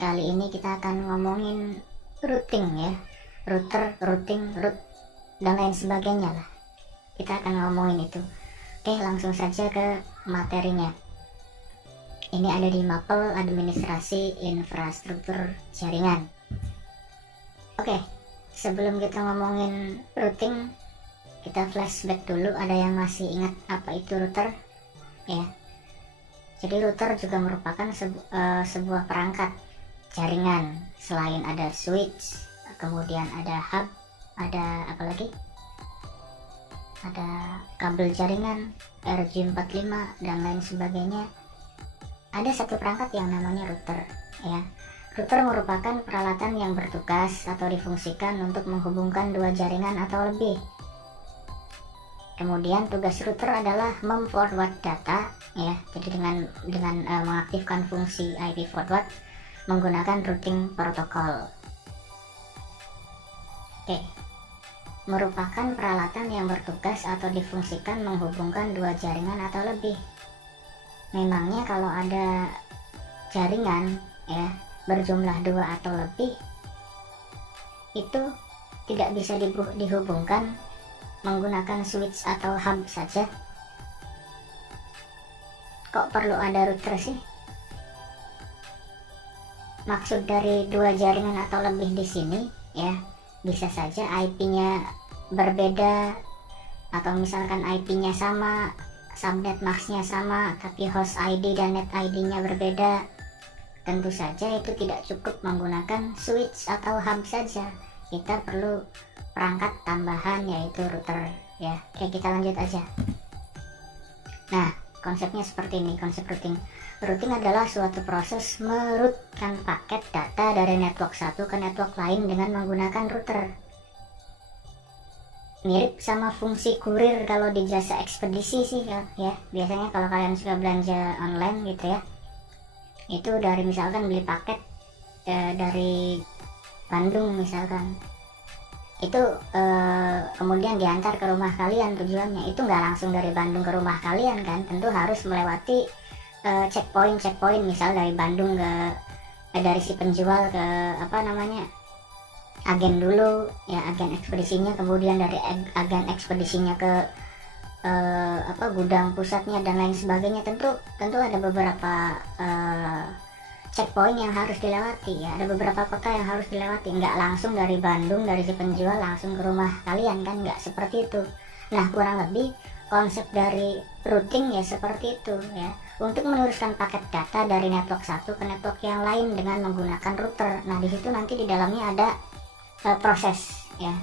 Kali ini kita akan ngomongin routing ya, router, routing, root, dan lain sebagainya lah. Kita akan ngomongin itu. Oke, langsung saja ke materinya. Ini ada di mapel administrasi infrastruktur jaringan. Oke, sebelum kita ngomongin routing, kita flashback dulu. Ada yang masih ingat apa itu router? Ya, jadi router juga merupakan sebuah perangkat jaringan. Selain ada switch, kemudian ada hub, ada apa lagi? Ada kabel jaringan, RJ45 dan lain sebagainya. Ada satu perangkat yang namanya router ya. Router merupakan peralatan yang bertugas atau difungsikan untuk menghubungkan dua jaringan atau lebih. Kemudian tugas router adalah memforward data ya. Jadi dengan mengaktifkan fungsi IP forward menggunakan routing protokol. Oke. Merupakan peralatan yang bertugas atau difungsikan menghubungkan dua jaringan atau lebih. Memangnya kalau ada jaringan ya berjumlah dua atau lebih, itu tidak bisa dihubungkan menggunakan switch atau hub saja. Kok perlu ada router sih? Maksud dari dua jaringan atau lebih di sini ya, bisa saja IP-nya berbeda, atau misalkan IP-nya sama, subnet max-nya sama, tapi host ID dan net ID-nya berbeda. Tentu saja itu tidak cukup menggunakan switch atau hub saja. Kita perlu perangkat tambahan yaitu router ya. Oke, kita lanjut aja. Nah, konsepnya seperti ini, konsep routing. Routing adalah suatu proses merutkan paket data dari network satu ke network lain dengan menggunakan router. Mirip sama fungsi kurir kalau di jasa ekspedisi sih ya. Biasanya kalau kalian suka belanja online gitu ya, itu dari misalkan beli paket dari Bandung misalkan, itu kemudian diantar ke rumah kalian. Tujuannya itu nggak langsung dari Bandung ke rumah kalian kan, tentu harus melewati checkpoint, misal dari Bandung ke dari si penjual ke apa namanya, agen dulu ya, agen ekspedisinya, kemudian dari agen ekspedisinya ke gudang pusatnya dan lain sebagainya. Tentu ada beberapa checkpoint yang harus dilewati ya, ada beberapa kota yang harus dilewati. Nggak langsung dari Bandung, dari si penjual langsung ke rumah kalian kan, nggak seperti itu. Nah, kurang lebih konsep dari routing ya seperti itu ya, untuk meneruskan paket data dari network satu ke network yang lain dengan menggunakan router. Nah, di situ nanti di dalamnya ada proses ya.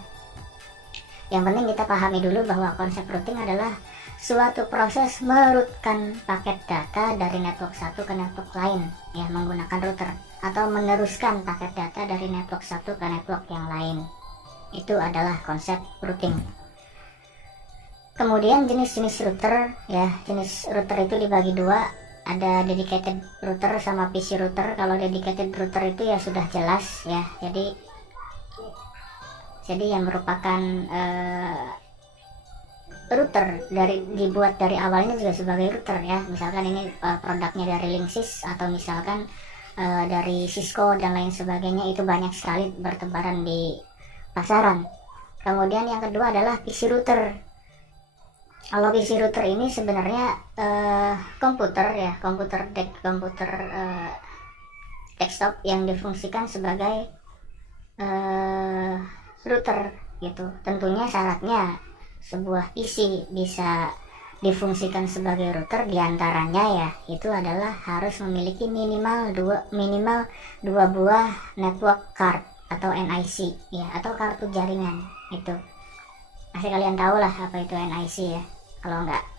Yang penting kita pahami dulu bahwa konsep routing adalah suatu proses merutkan paket data dari network satu ke network lain ya menggunakan router, atau meneruskan paket data dari network satu ke network yang lain. Itu adalah konsep routing. Kemudian jenis-jenis router ya, jenis router itu dibagi dua, ada dedicated router sama PC router. Kalau dedicated router itu ya sudah jelas ya, jadi yang merupakan router dibuat dari awalnya juga sebagai router ya. Misalkan ini produknya dari Linksys atau misalkan dari Cisco dan lain sebagainya, itu banyak sekali bertebaran di pasaran. Kemudian yang kedua adalah PC router. Kalau PC router ini sebenarnya komputer desktop yang difungsikan sebagai router gitu. Tentunya syaratnya sebuah PC bisa difungsikan sebagai router diantaranya ya itu adalah harus memiliki minimal dua buah network card atau NIC ya, atau kartu jaringan. Itu pasti kalian tahu lah apa itu NIC ya.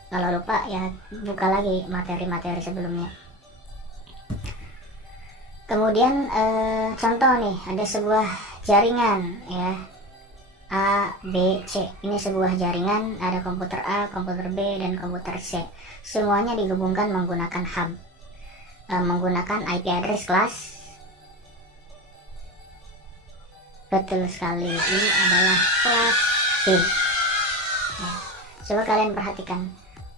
Kalau lupa ya buka lagi materi-materi sebelumnya. Kemudian contoh nih, ada sebuah jaringan ya, A, B, C. Ini sebuah jaringan, ada komputer A, komputer B, dan komputer C. Semuanya dihubungkan menggunakan hub, menggunakan IP address kelas. Betul sekali, ini adalah kelas B ya. Coba kalian perhatikan,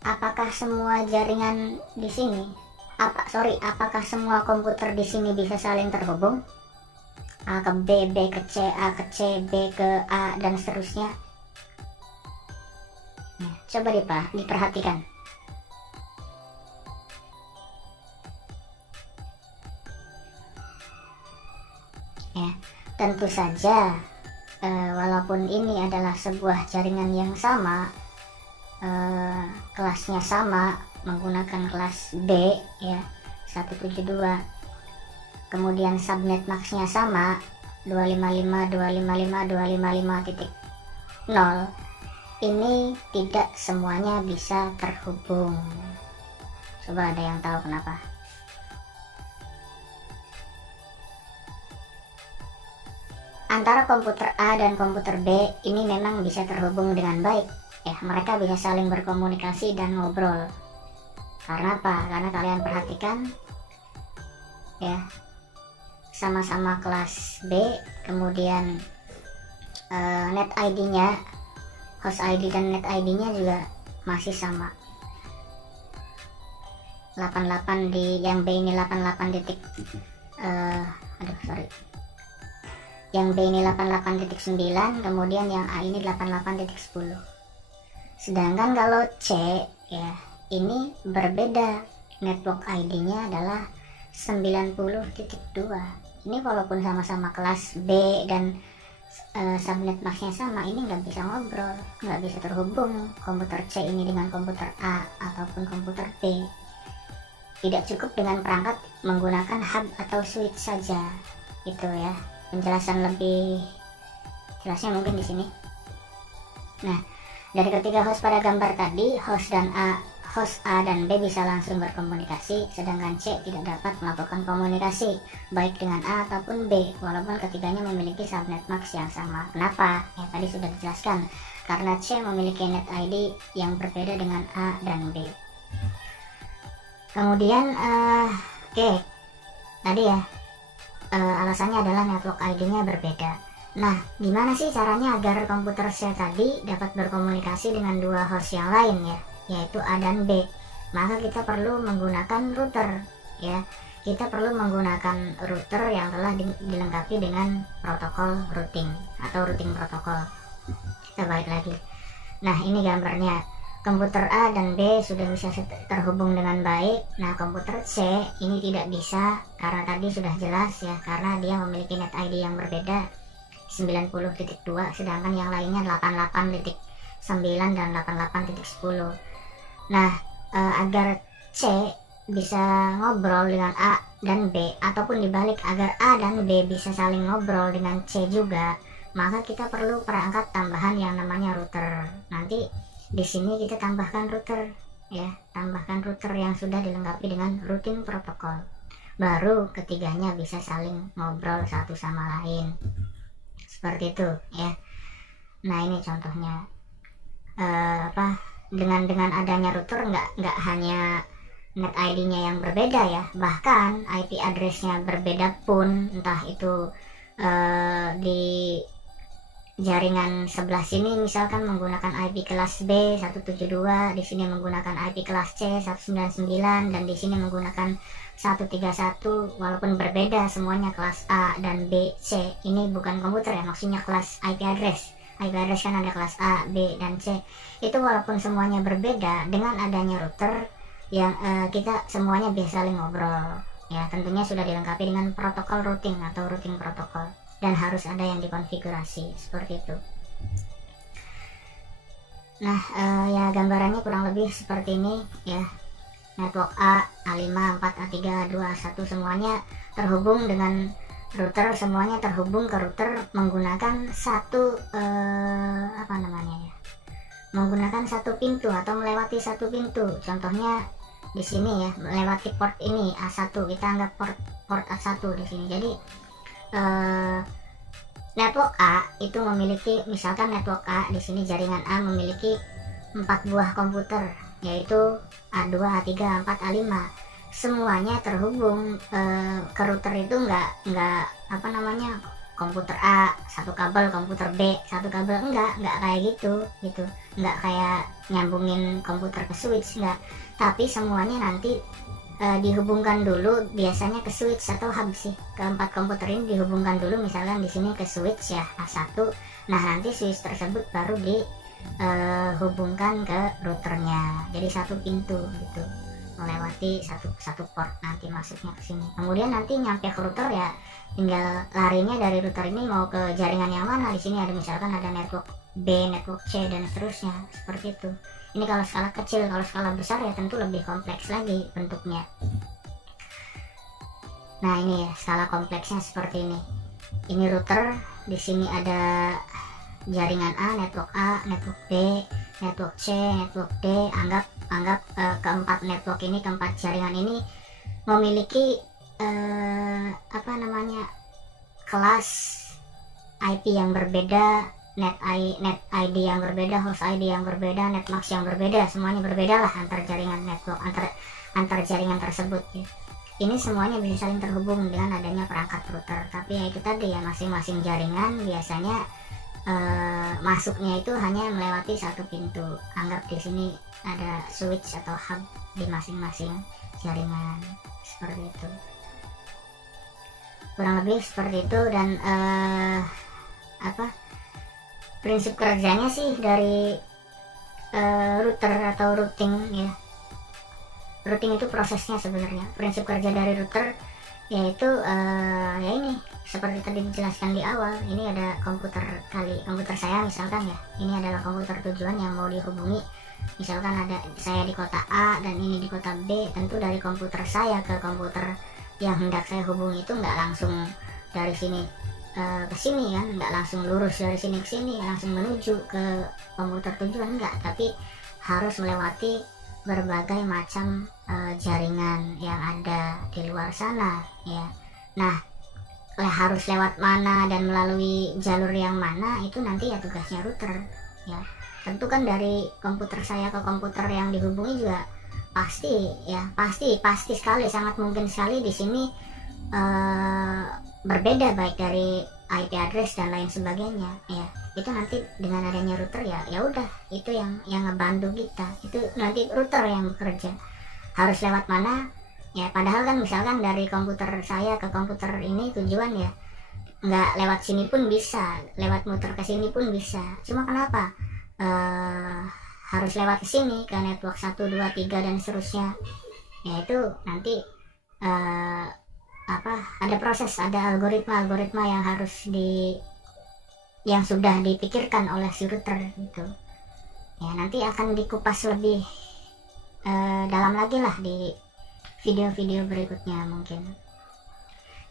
apakah semua jaringan di sini apakah semua komputer di sini bisa saling terhubung? A ke B, B ke C, A ke C, B ke A, dan seterusnya. Nah, coba diperhatikan. Ya, tentu saja walaupun ini adalah sebuah jaringan yang sama, kelasnya sama, menggunakan kelas B ya 172, kemudian subnet maxnya sama 255.255.255.0, ini tidak semuanya bisa terhubung. Coba ada yang tahu kenapa? Antara komputer A dan komputer B ini memang bisa terhubung dengan baik ya, mereka bisa saling berkomunikasi dan ngobrol. Karena apa? Karena kalian perhatikan ya, sama-sama kelas B, kemudian net ID-nya, host ID dan net ID-nya juga masih sama. 88 di yang B ini 88 titik yang B ini 88.9, kemudian yang A ini 88.10. Sedangkan kalau C ya, ini berbeda, network ID-nya adalah 90.2. Ini walaupun sama-sama kelas B dan subnet max-nya sama, ini nggak bisa ngobrol, nggak bisa terhubung komputer C ini dengan komputer A ataupun komputer B. Tidak cukup dengan perangkat menggunakan hub atau switch saja, gitu ya. Penjelasan lebih jelasnya mungkin di sini. Nah, dari ketiga host pada gambar tadi, host A dan B bisa langsung berkomunikasi, sedangkan C tidak dapat melakukan komunikasi baik dengan A ataupun B, walaupun ketiganya memiliki subnet max yang sama. Kenapa? Ya tadi sudah dijelaskan, karena C memiliki net ID yang berbeda dengan A dan B. Kemudian tadi ya, alasannya adalah network ID-nya berbeda. Nah, gimana sih caranya agar komputer C tadi dapat berkomunikasi dengan dua host yang lain ya, yaitu A dan B? Maka kita perlu menggunakan router ya. Kita perlu menggunakan router yang telah dilengkapi dengan protokol routing atau routing protokol. Kita balik lagi. Nah, ini gambarnya. Komputer A dan B sudah bisa terhubung dengan baik. Nah, komputer C ini tidak bisa, karena tadi sudah jelas ya, karena dia memiliki net ID yang berbeda 90.2, sedangkan yang lainnya 88.9 dan 88.10. Nah, agar C bisa ngobrol dengan A dan B, ataupun dibalik, agar A dan B bisa saling ngobrol dengan C juga, maka kita perlu perangkat tambahan yang namanya router. Nanti di sini kita tambahkan router ya, tambahkan router yang sudah dilengkapi dengan routing protokol, baru ketiganya bisa saling ngobrol satu sama lain, seperti itu ya. Nah, ini contohnya. Dengan adanya router nggak hanya net ID-nya yang berbeda ya, bahkan IP address-nya berbeda pun, entah itu di jaringan sebelah sini misalkan menggunakan IP kelas B 172, di sini menggunakan IP kelas C 199, dan di sini menggunakan 131, walaupun berbeda semuanya kelas A dan B, C. Ini bukan komputer ya, maksudnya kelas IP address. IP address kan ada kelas A, B, dan C. Itu walaupun semuanya berbeda, dengan adanya router yang kita semuanya bisa saling ngobrol. Ya, tentunya sudah dilengkapi dengan protokol routing atau routing protokol, dan harus ada yang dikonfigurasi seperti itu. Nah, ya gambarannya kurang lebih seperti ini ya. Network A, A5, A4, A3, A2, A1 semuanya terhubung dengan router, semuanya terhubung ke router menggunakan satu menggunakan satu pintu atau melewati satu pintu. Contohnya di sini ya, melewati port ini A1, kita anggap port A1 di sini. Jadi network A itu memiliki, misalkan network A di sini jaringan A memiliki 4 buah komputer, yaitu A2, A3, A4, A5. Semuanya terhubung ke router itu enggak komputer A satu kabel, komputer B satu kabel, enggak kayak gitu, enggak kayak nyambungin komputer ke switch, enggak, tapi semuanya nanti dihubungkan dulu biasanya ke switch atau hub sih. Keempat komputer ini dihubungkan dulu, misalkan di sini ke switch ya A1. Nah nanti switch tersebut baru dihubungkan ke routernya, jadi satu pintu gitu, melewati satu port nanti masuknya ke sini. Kemudian nanti nyampe ke router ya tinggal larinya dari router ini mau ke jaringan yang mana. Di sini ada misalkan ada network B, network C dan seterusnya seperti itu. Ini kalau skala kecil, kalau skala besar ya tentu lebih kompleks lagi bentuknya. Nah ini ya skala kompleksnya seperti ini. Ini router, di sini ada jaringan A, network B, network C, network D. Anggap keempat network ini, keempat jaringan ini memiliki kelas IP yang berbeda, net ID yang berbeda, host ID yang berbeda, netmask yang berbeda, semuanya berbeda lah antar jaringan network, antar jaringan tersebut ya. Ini semuanya bisa saling terhubung dengan adanya perangkat router, tapi ya itu tadi ya, masing-masing jaringan biasanya masuknya itu hanya melewati satu pintu. Anggap di sini ada switch atau hub di masing-masing jaringan seperti itu, kurang lebih seperti itu. Dan prinsip kerjanya sih dari router atau routing ya. Routing itu prosesnya sebenarnya. Prinsip kerja dari router yaitu ya ini seperti tadi dijelaskan di awal. Ini ada komputer saya misalkan ya. Ini adalah komputer tujuan yang mau dihubungi. Misalkan ada saya di kota A dan ini di kota B. Tentu dari komputer saya ke komputer yang hendak saya hubungi itu nggak langsung dari sini ke sini kan, nggak langsung lurus dari sini ke sini langsung menuju ke komputer tujuan, enggak, tapi harus melewati berbagai macam jaringan yang ada di luar sana ya. Nah harus lewat mana dan melalui jalur yang mana itu nanti ya tugasnya router ya. Tentu kan dari komputer saya ke komputer yang dihubungi juga pasti sekali, sangat mungkin sekali di sini berbeda, baik dari IP address dan lain sebagainya ya. Itu nanti dengan adanya router ya udah, itu yang ngebantu kita, itu nanti router yang bekerja harus lewat mana ya. Padahal kan misalkan dari komputer saya ke komputer ini tujuan ya, nggak lewat sini pun bisa, lewat muter ke sini pun bisa, cuma kenapa harus lewat ke sini, ke network 1, 2, 3 dan seterusnya ya. Itu nanti ada proses, ada algoritma yang harus yang sudah dipikirkan oleh si router gitu ya. Nanti akan dikupas lebih dalam lagi lah di video-video berikutnya mungkin.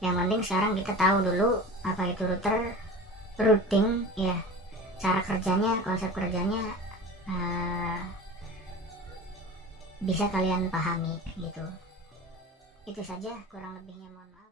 Yang penting sekarang kita tahu dulu apa itu routing ya, cara kerjanya, konsep kerjanya bisa kalian pahami gitu. Itu saja, kurang lebihnya mohon maaf.